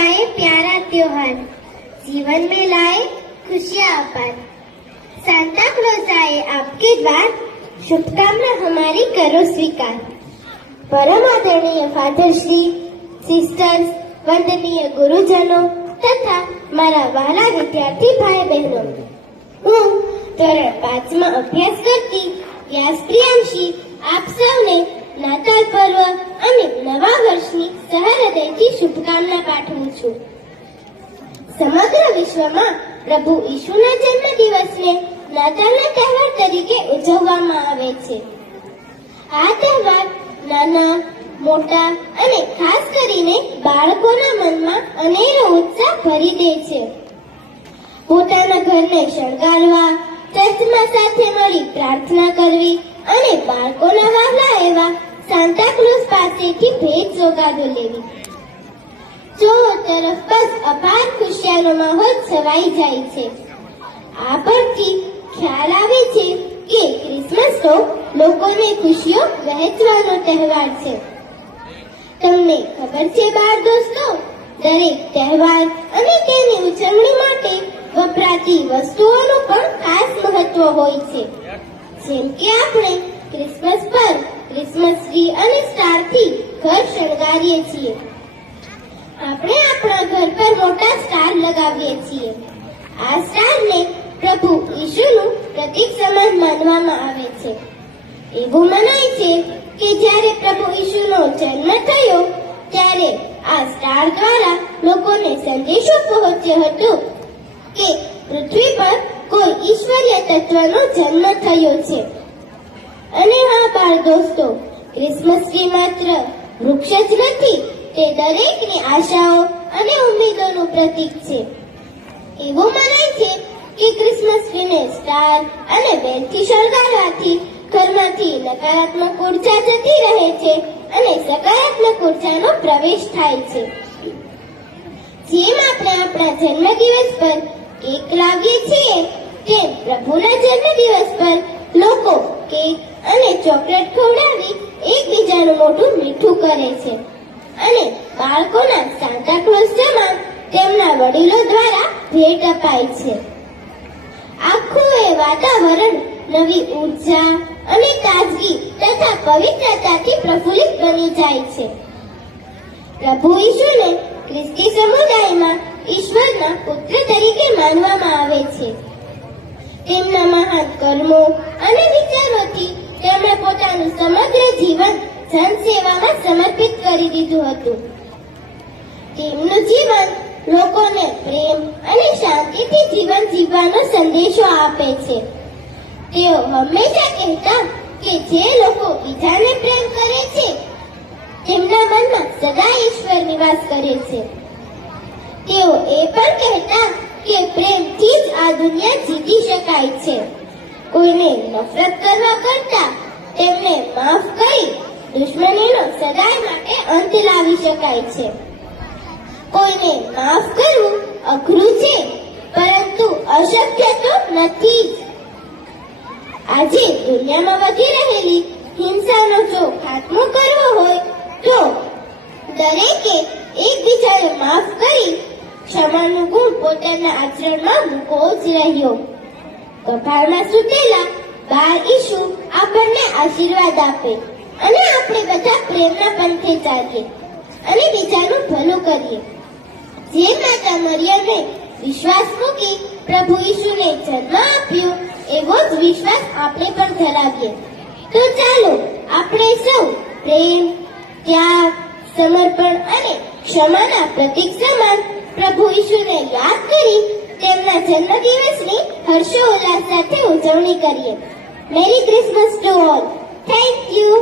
आए प्यारा त्योहार, जीवन में लाए खुशियाँ अपार। सांता क्लॉज आए आपके द्वार, शुभकामना हमारी करो स्वीकार। परम आदरणीय फादर श्री, सिस्टर्स, वंदनीय गुरुजनों तथा मारा वाला विद्यार्थी भाई बहनों, હું ધોરણ 5માં અભ્યાસ કરતી યાસ્પ્રિયાંશી આપ સૌને નાતાલ પર્વ અને નવા વર્ષની સહૃદયથી શુભકામના પાઠવું છું। સમગ્ર વિશ્વમાં પ્રભુ ઈશુના જન્મદિવસને નાતાલના તહેવાર તરીકે ઉજવવામાં આવે છે। આ તહેવાર નાના મોટા અને ખાસ કરીને બાળકોના મનમાં અનેરો ઉત્સાહ ભરી દે છે। પોતાના ઘરને શણગારવા, ચર્ચમાં સાથે મળી પ્રાર્થના કરવી અને બાળકોના વહાલા એવા સાન્તા ક્લોઝ પાસેથી ભેટ સોગાદો લેવી। ચારો તરફ બસ અપાર ખુશિયાનો માહોલ છવાઈ જાય છે। આ પરથી ખ્યાલ આવે છે કે ક્રિસમસ તો લોકોને ખુશીઓ વહેંચવાનો તહેવાર છે। તમને ખબર છે બાળ દોસ્તો, દરેક તહેવાર અને તેની ઉજવણી માટે વપરાતી વસ્તુઓનું પણ ખાસ મહત્વ હોય છે। જેમ કે આપણે ક્રિસમસ પર ક્રિસમસ ટ્રી અને સ્ટારથી ઘર શણગારીએ છીએ। આપણે આપણા ઘર પર મોટા સ્ટાર લગાવીએ છીએ। આ સ્ટારને પ્રભુ ઈશુનું પ્રતીક સમાન માનવામાં આવે છે। એવું મનાય છે કે જ્યારે પ્રભુ ઈશુનો જન્મ થયો ત્યારે આ સ્ટાર દ્વારા લોકોને સંદેશો પહોંચ્યો હતો કે પૃથ્વી પર કોઈ ઈશ્વરીય તત્વનો જન્મ થયો છે। અને હા બાળ દોસ્તો, ક્રિસમસ ટ્રી માત્ર વૃક્ષ જ નથી, તે દરેકની આશાઓ અને ઉમ્મીદોનું પ્રતીક છે। એવું મનાય છે કે ક્રિસમસ ટ્રીને સ્ટાર અને બેલથી શણગારવાથી ઘરમાંથી નકારાત્મક ઉર્જા જતી રહે છે અને સકારાત્મક ઉર્જાનો પ્રવેશ થાય છે। જેમ આપણે આપણા જન્મદિવસ પર કેક લાવીએ છીએ, તેમ પ્રભુના જન્મદિવસ પર લોકો કેક અને ચોકલેટ ખવડાવી એકબીજાનું મોઢું મીઠું કરે છે અને બાળકોના સાન્તા ક્લોઝ જમા તેમના વડીલો દ્વારા ભેટ અપાય છે। આખું એ વાતાવરણ નવી ઉર્જા અને તાજગી તથા પવિત્રતાથી પ્રફુલ્લિત બની જાય છે। પ્રભુ ઈશુને ખ્રિસ્તી સમુદાયમાં ઈશ્વરના પુત્ર તરીકે માનવામાં આવે છે। તેમના મહાન કર્મો અને વિચારોથી તેમણે પોતાનું સમગ્ર જીવન જનસેવામાં સમર્પિત કરી દીધું હતું। તેમનું જીવન લોકોને પ્રેમ અને શાંતિથી જીવન જીવવાનો સંદેશો આપે છે। તેઓ હંમેશા કહેતા કે જે લોકો બીજાને પ્રેમ કરે છે તેમના મનમાં સદા ઈશ્વર નિવાસ કરે છે। તેઓ એ પણ કહેતા કે પ્રેમથી જ આ દુનિયા જીતી શકાય છે। કોઈને નફરત કરવા કરતા તેમને માફ કરી દુશ્મનીનો સદાય માટે અંત લાવી શકાય છે। કોઈને માફ કરવું અઘરું છે, પરંતુ અશક્ય તો નથી જ। આજે દુનિયામાં વધી રહેલી હિંસાનો જો ખાત્મો કરવો હોય તો દરેકે એકબીજાને માફ કરી ક્ષમાનું ગુણ પોતાના આચરણમાં મૂકવો જ રહ્યો। કપાળમાં સૂતેલા બાળ ઈશુ આપણને આશીર્વાદ આપે અને આપણે બધા પ્રેમના પંથે ચાલીએ અને બીજાનું ભલું કરીએ। જે માતા મરિયમે વિશ્વાસ મૂકી પ્રભુ ઈશુને જન્મ આપ્યો, એવો જ વિશ્વાસ આપણે પણ ધરાવીએ। તો ચાલો આપણે સૌ પ્રેમ, ત્યાગ, સમર્પણ અને ક્ષમાના પ્રતીક સમાન પ્રભુ ઈશુને યાદ કરી તેમના જન્મદિવસની હર્ષોલ્લાસ સાથે ઉજવણી કરીએ। Merry Christmas to all. Thank you.